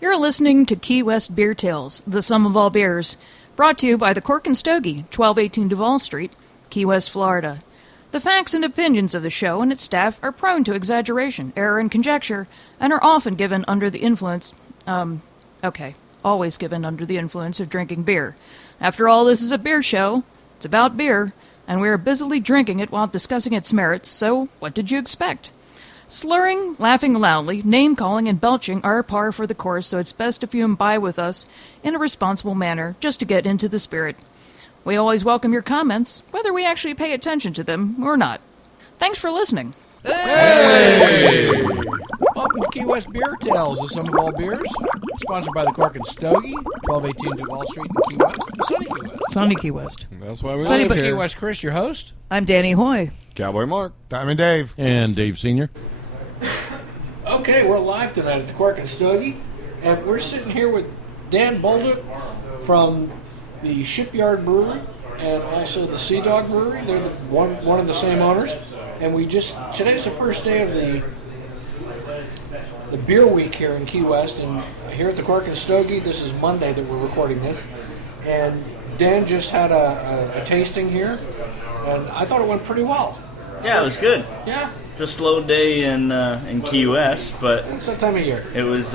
You're listening to Key West Beer Tales, the sum of all beers, brought to you by the Cork and Stogie, 1218 Duval Street, Key West, Florida. The facts and opinions of the show and its staff are prone to exaggeration, error, and conjecture, and are often given under the influence, always given under the influence of drinking beer. After all, this is a beer show. It's about beer, and we are busily drinking it while discussing its merits, so what did you expect? Slurring, laughing loudly, name-calling, and belching are par for the course, so it's best if you imbibe with us in a responsible manner, just to get into the spirit. We always welcome your comments, whether we actually pay attention to them or not. Thanks for listening. Hey! Welcome to Key West Beer Tales, the sum of all beers. Sponsored by the Cork and Stogie, 1218 Duval Street in Key West. Sunny Key West. Sunny Key West. That's why we Sunny live Key here. West Chris, your host. I'm Danny Hoy. Cowboy Mark. Diamond Dave. And Dave Sr. Okay, we're live tonight at the Cork and Stogie, and we're sitting here with Dan Bolduc from the Shipyard Brewery and also the Sea Dog Brewery. They're one of the same owners, and today's the first day of the beer week here in Key West, and here at the Cork and Stogie, this is Monday that we're recording this, and Dan just had a tasting here, and I thought it went pretty well. Yeah, it was good. Yeah. It's a slow day in Key West, but It's that time of year. it was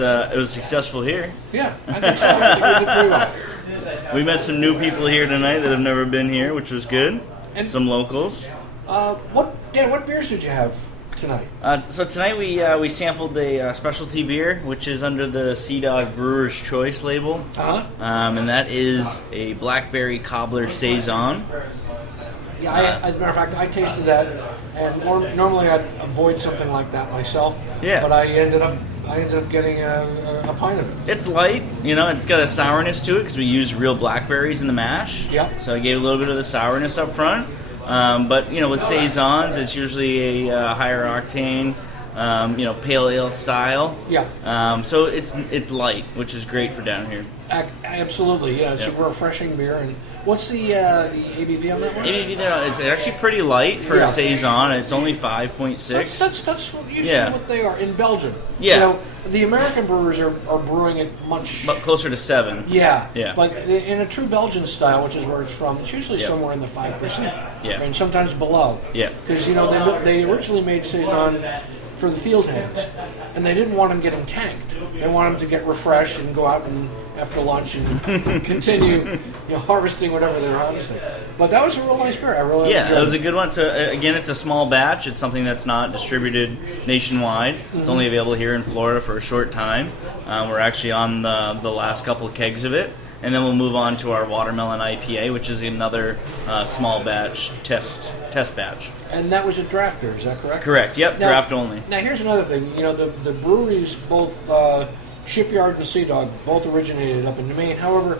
successful here. Yeah, I think so. I think we did pretty well. We met some new people here tonight that have never been here, which was good. And- Some locals. What beers did you have tonight? So tonight we sampled a specialty beer, which is under the Sea Dog Brewer's Choice label, and that is a blackberry cobbler saison. Yeah, as a matter of fact, I tasted that, and normally I'd avoid something like that myself. Yeah. But I ended up getting a pint of it. It's light, it's got a sourness to it because we used real blackberries in the mash. Yep. So I gave a little bit of the sourness up front. But with saisons, it's usually a higher octane, pale ale style. Yeah. So it's light, which is great for down here. Absolutely, yeah. It's Yep. a refreshing beer. And what's the ABV on that one? ABV there, it's actually pretty light for Yeah. a saison. It's only 5.6. That's usually Yeah. what they are in Belgium. Yeah. The American brewers are brewing it much. But closer to 7. Yeah. Yeah. But in a true Belgian style, which is where it's from, it's usually Yep. somewhere in the 5%. Yeah. And sometimes below. Yeah. Because, they originally made saison for the field hands, and they didn't want them getting tanked. They wanted them to get refreshed and go out and after lunch and continue harvesting whatever they're harvesting. But that was a real nice beer. I really enjoyed That was it. a good one. So again, it's a small batch. It's something that's not distributed nationwide. It's only available here in Florida for a short time. We're actually on the last couple of kegs of it. And then we'll move on to our watermelon IPA, which is another small batch test batch. And that was a draft beer, is that correct? Correct. Yep. Now- Draft only. Now here's another thing. The breweries, both Shipyard and Sea Dog, both originated up in Maine. However,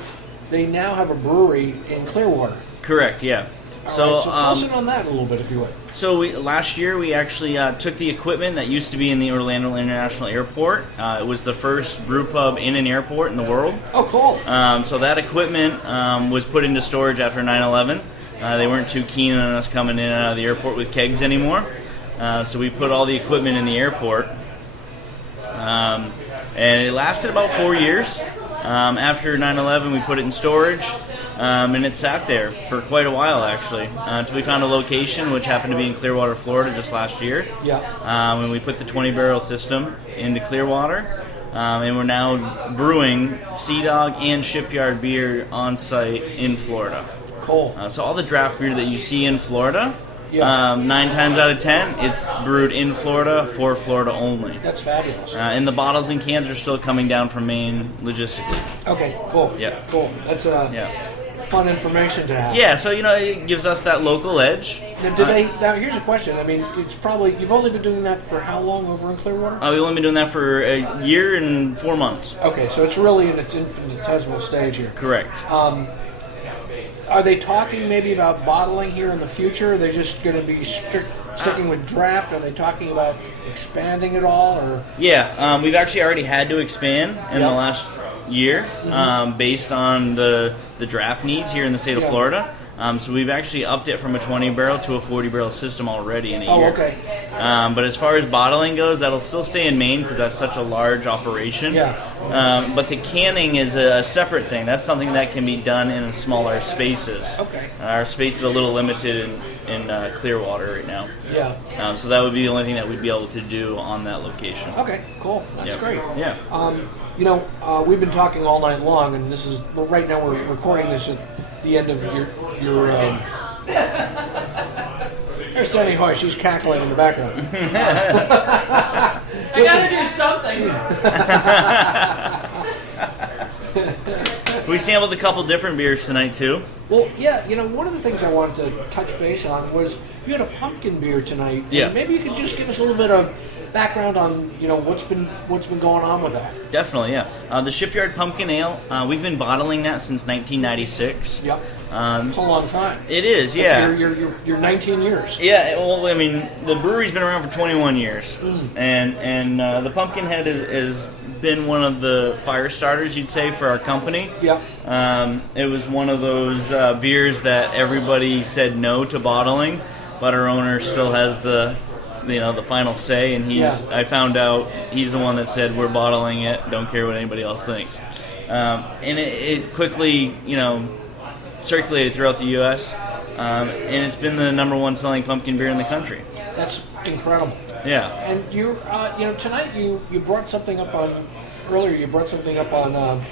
they now have a brewery in Clearwater. Correct. Yeah. All So right, so fill us in on that a little bit, if you would. So last year we actually took the equipment that used to be in the Orlando International Airport. It was the first brew pub in an airport in the world. Oh, cool. So that equipment was put into storage after 9/11. They weren't too keen on us coming in and out of the airport with kegs anymore. So we put all the equipment in the airport. And it lasted about 4 years. After 9/11 we put it in storage. And it sat there for quite a while, actually, until we found a location, which happened to be in Clearwater, Florida, just last year. Yeah. And we put the 20-barrel system into Clearwater, and we're now brewing Sea Dog and Shipyard beer on site in Florida. Cool. So all the draft beer that you see in Florida, Yeah. 9 times out of 10, it's brewed in Florida for Florida only. That's fabulous. And the bottles and cans are still coming down from Maine logistically. Okay, cool. Yeah. Cool. That's Yeah. fun information to have. Yeah, so it gives us that local edge. Now, here's a question. I mean, it's probably, you've only been doing that for how long over in Clearwater? We've only been doing that for a year and 4 months. Okay, so it's really in its infinitesimal stage here. Correct. Are they talking maybe about bottling here in the future? Are they just going to be sticking with draft? Are they talking about expanding it all? Or Yeah, we've actually already had to expand in the Yep. last year based on the draft needs here in the state of Yeah. Florida. So we've actually upped it from a 20 barrel to a 40 barrel system already in a year. okay. But as far as bottling goes, that'll still stay in Maine because that's such a large operation. Yeah. But the canning is a separate thing. That's something that can be done in smaller spaces. Okay. Our space is a little limited in Clearwater right now. Yeah. So that would be the only thing that we'd be able to do on that location. Okay, cool. That's Yep. great. Yeah. We've been talking all night long, and this is right now we're recording this at the end of your. There's Danny Hoy. She's cackling in the background. I gotta do something. We sampled a couple different beers tonight too. Well, yeah, one of the things I wanted to touch base on was you had a pumpkin beer tonight. And Yeah. maybe you could just give us a little bit of background on what's been going on with that. Definitely, yeah. The Shipyard Pumpkin Ale. We've been bottling that since 1996. Yep. It's a long time. It is, yeah. You're 19 years. Yeah, well, I mean, the brewery's been around for 21 years, and the Pumpkinhead has been one of the fire starters, you'd say, for our company. Yeah. It was one of those beers that everybody said no to bottling, but our owner still has the final say, and I found out he's the one that said we're bottling it, don't care what anybody else thinks. And it quickly, circulated throughout the U.S., and it's been the number one selling pumpkin beer in the country. That's incredible. Yeah. And you tonight you brought something up on earlier. You brought something up on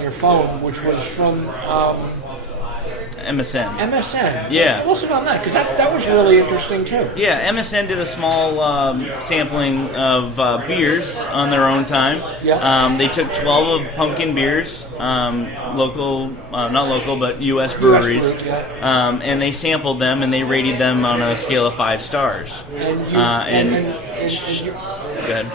your phone, which was from MSN. MSN. Yeah. Listen on that, because that was really interesting too. Yeah, MSN did a small sampling of beers on their own time. Yeah. They took 12 of pumpkin beers, not local, but U.S. breweries, breweries, yeah. and they sampled them and they rated them on a scale of 5 stars. And Go ahead.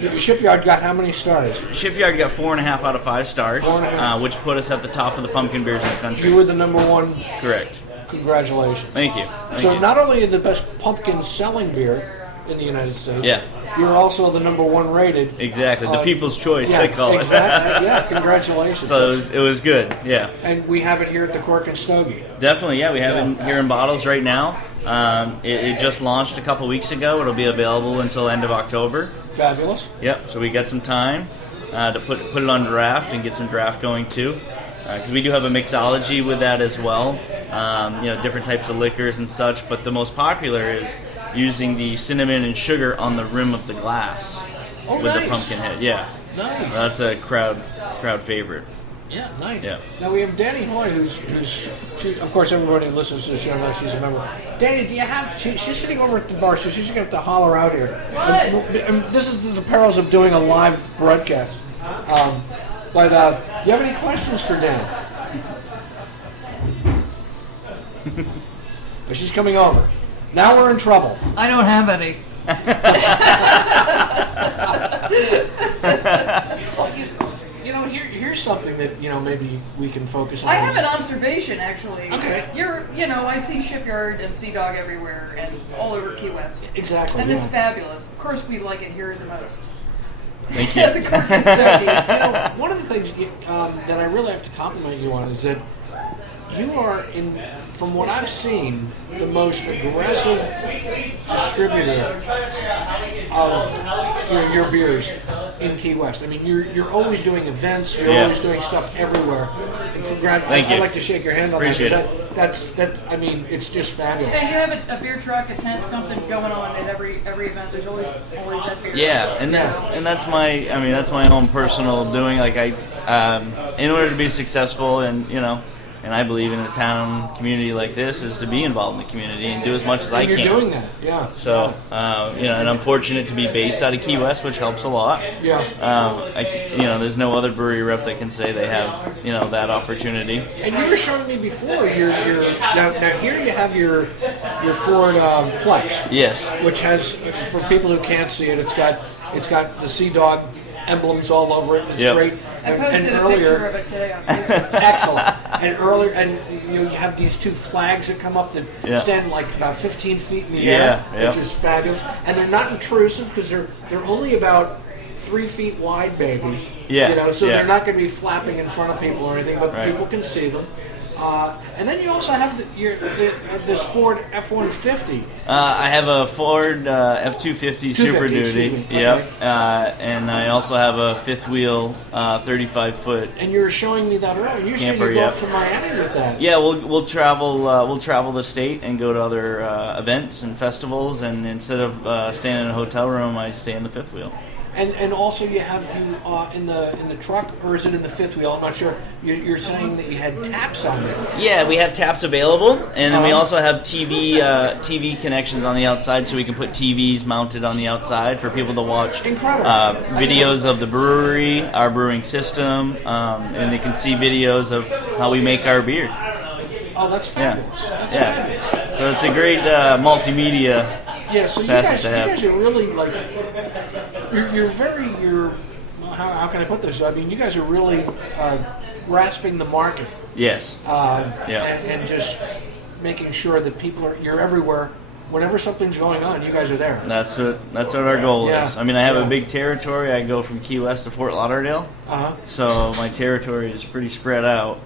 your Shipyard got how many stars? Shipyard got 4.5 out of 5 stars, 4.5. Which put us at the top of the pumpkin beers in the country. You were the number one. Correct. Congratulations. Thank you. So not only are you the best pumpkin selling beer in the United States, Yeah. you're also the number one rated. Exactly. The people's choice, Yeah, they call exactly. it. Yeah, congratulations. So it was good, yeah. And we have it here at the Cork and Stogie. Definitely, yeah. We have it here in bottles right now. It just launched a couple weeks ago. It'll be available until end of October. Fabulous. Yep. So we got some time to put it on draft and get some draft going too, because we do have a mixology with that as well. Different types of liquors and such. But the most popular is using the cinnamon and sugar on the rim of the glass with nice. the pumpkin head. Yeah. Nice. That's a crowd favorite. Yeah, nice. Yeah. Now we have Danny Hoy, who's she, of course everybody who listens to the show knows she's a member. Danny, do you have? She's sitting over at the bar, so she's gonna have to holler out here. And this is the perils of doing a live broadcast. But do you have any questions for Danny? Oh, she's coming over. Now we're in trouble. I don't have any. Well, here's something that maybe we can focus on. I have an observation, actually. Okay. I see Shipyard and Sea Dog everywhere and all over Key West. Exactly. And yeah. it's fabulous. Of course, we like it here the most. Thank you. At the Cork and Stogie. One of the things that I really have to compliment you on is that you are, from what I've seen, the most aggressive distributor of your beers in Key West. I mean, you're always doing events. You're always doing stuff everywhere. And Thank you. I'd like to shake your hand on Appreciate that. it. That's. I mean, it's just fabulous. Yeah, you have a beer truck, a tent, something going on at every event. There's always that beer. Yeah, and that's my own personal doing. Like in order to be successful, and I believe in a town community like this is to be involved in the community and do as much as I can. You're doing that, yeah. So and I'm fortunate to be based out of Key West, which helps a lot. Yeah. There's no other brewery rep that can say they have that opportunity. And you were showing me before now here you have your Ford Flex. Yes. Which has, for people who can't see it, it's got the Sea Dog emblems all over it. It's great. I posted a picture of it today on Facebook. Excellent. You have these two flags that come up that stand like about 15 feet in the air, which is fabulous. And they're not intrusive because they're only about 3 feet wide, baby. Yeah. So they're not going to be flapping in front of people or anything, but people can see them. And then you also have this Ford F-150. I have a Ford F-250 Super Duty. Yep. Okay. And I also have a fifth wheel 35-foot. And you were showing me that earlier. You said camper, you go yep. up to Miami with that. Yeah, we'll travel the state and go to other events and festivals. And instead of staying in a hotel room, I stay in the fifth wheel. And also you have in the truck, or is it in the fifth wheel? I'm not sure. You're saying that you had taps on it. Yeah, we have taps available, and then we also have TV connections on the outside, so we can put TVs mounted on the outside for people to watch. Incredible. Videos of the brewery, our brewing system, and they can see videos of how we make our beer. Oh, that's fabulous. Yeah. That's fabulous. So it's a great multimedia. Yeah, so you guys are really like how can I put this? I mean, you guys are really grasping the market. Yes. And just making sure that you're everywhere. Whenever something's going on, you guys are there. That's what our goal is. I mean, I have a big territory. I go from Key West to Fort Lauderdale. So my territory is pretty spread out.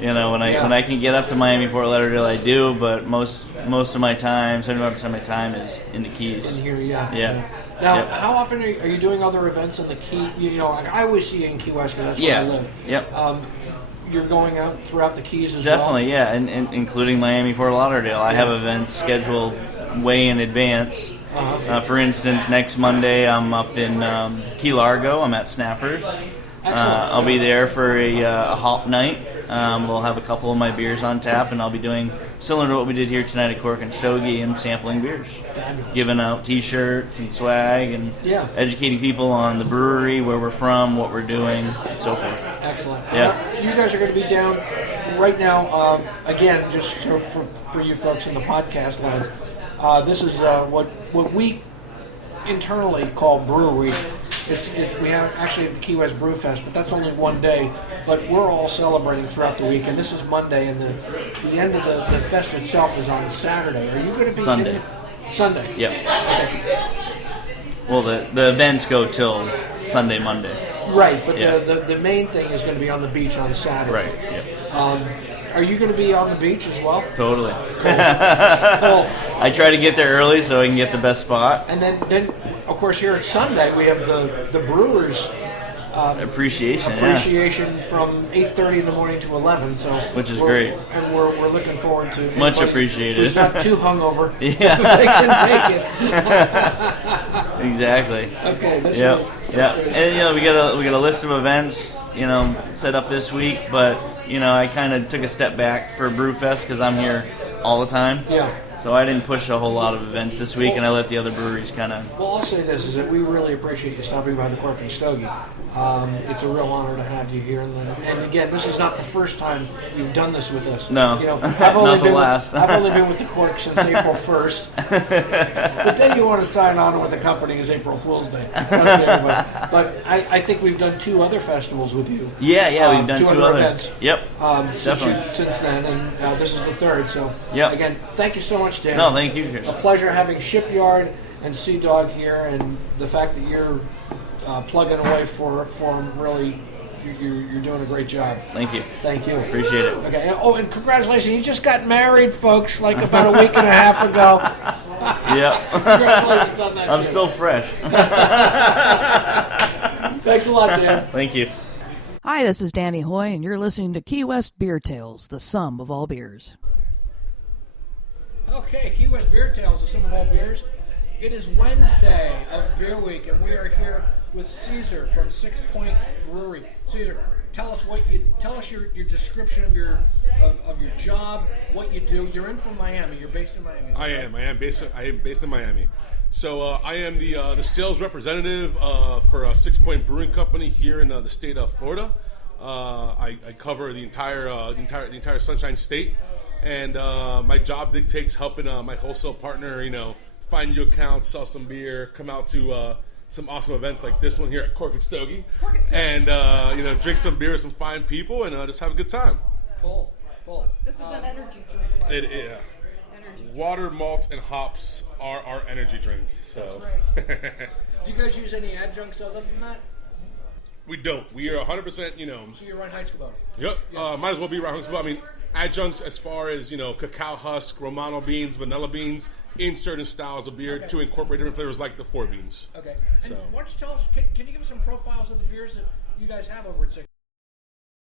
You know, when I can get up to Miami, Fort Lauderdale, I do. But most of my time, 75% of my time, is in the Keys. In here, yeah. Yeah. Now, how often are you doing other events in the Key? You know, like I always see you in Key West because that's where I live. Yep. You're going out throughout the Keys as Definitely, well? Definitely, yeah, and including Miami, Fort Lauderdale. I have events scheduled way in advance. For instance, next Monday I'm up in Key Largo. I'm at Snappers. I'll be there for a hop night. We'll have a couple of my beers on tap, and I'll be doing similar to what we did here tonight at Cork and Stogie and sampling beers. Fabulous. Giving out T-shirts and swag and educating people on the brewery, where we're from, what we're doing, and so forth. Excellent. Yeah. You guys are going to be down right now, again, just for you folks in the podcast land. This is what we internally call Brew Week. We actually have the Key West Brew Fest, but that's only one day. But we're all celebrating throughout the week, and this is Monday, and the end of the fest itself is on Saturday. Are you going to be Sunday? Sunday. Yep. Okay. Well, the events go till Sunday, Monday. Right, but the main thing is going to be on the beach on Saturday. Right. Yep. Are you going to be on the beach as well? Totally. Cool. I try to get there early so I can get the best spot. And then of course, here at Sunday we have the Brewers appreciation from 8:30 in the morning to 11. So which is great, and we're looking forward to much appreciated. Who's not too hungover? Yeah, they can make it. Exactly. Okay. Yeah. And we got a list of events set up this week, but I kind of took a step back for Brewfest because I'm here all the time. Yeah. So I didn't push a whole lot of events this week, and I let the other breweries kind of... Well, I'll say this, is that we really appreciate you stopping by the Cork and Stogie. It's a real honor to have you here. And again, this is not the first time you've done this with us. No, not the last. I've only been with the Cork since April 1st. The day you want to sign on with a company is April Fool's Day. But I think we've done 2 other festivals with you. Yeah, we've done 2 other events. Yep, definitely. Since then, and this is the 3rd. So, again, thank you so much, Dan. No, thank you, Chris. A pleasure having Shipyard and Sea Dog here, and the fact that you're plugging away for them, really, you're doing a great job. Thank you. Thank you. Appreciate it. Okay. Oh, and congratulations! You just got married, folks, like about a week and a half ago. Yeah. Congratulations on that. I'm still fresh. Thanks a lot, Dan. Thank you. Hi, this is Danny Hoy, and you're listening to Key West Beer Tales, the sum of all beers. Okay, Key West Beer Tales, the sum of all beers. It is Wednesday of Beer Week, and we are here with Caesar from 6 Point Brewery. Caesar, tell us your description of your job, what you do. You're in from Miami. You're based in Miami. I am based in Miami. So I am the sales representative for 6 Point Brewing Company here in the state of Florida. I cover the entire Sunshine State. And my job dictates helping my wholesale partner, find new accounts, sell some beer, come out to some awesome events like this one here at Cork and Stogie, and drink some beer with some fine people and just have a good time. Cool. This is an energy drink. Yeah. Water, malts, and hops are our energy drink. So. That's right. Do you guys use any adjuncts other than that? We don't. We are 100%, So you're Ryan Heights Kubota. Yep. Yeah. Might as well be Ryan Heights Kubota. I mean, adjuncts as far as, cacao husk, Romano beans, vanilla beans in certain styles of beer Okay. to incorporate different flavors like the 4 beans. Okay. And So- why don't you tell us, can you give us some profiles of the beers that you guys have over at Six?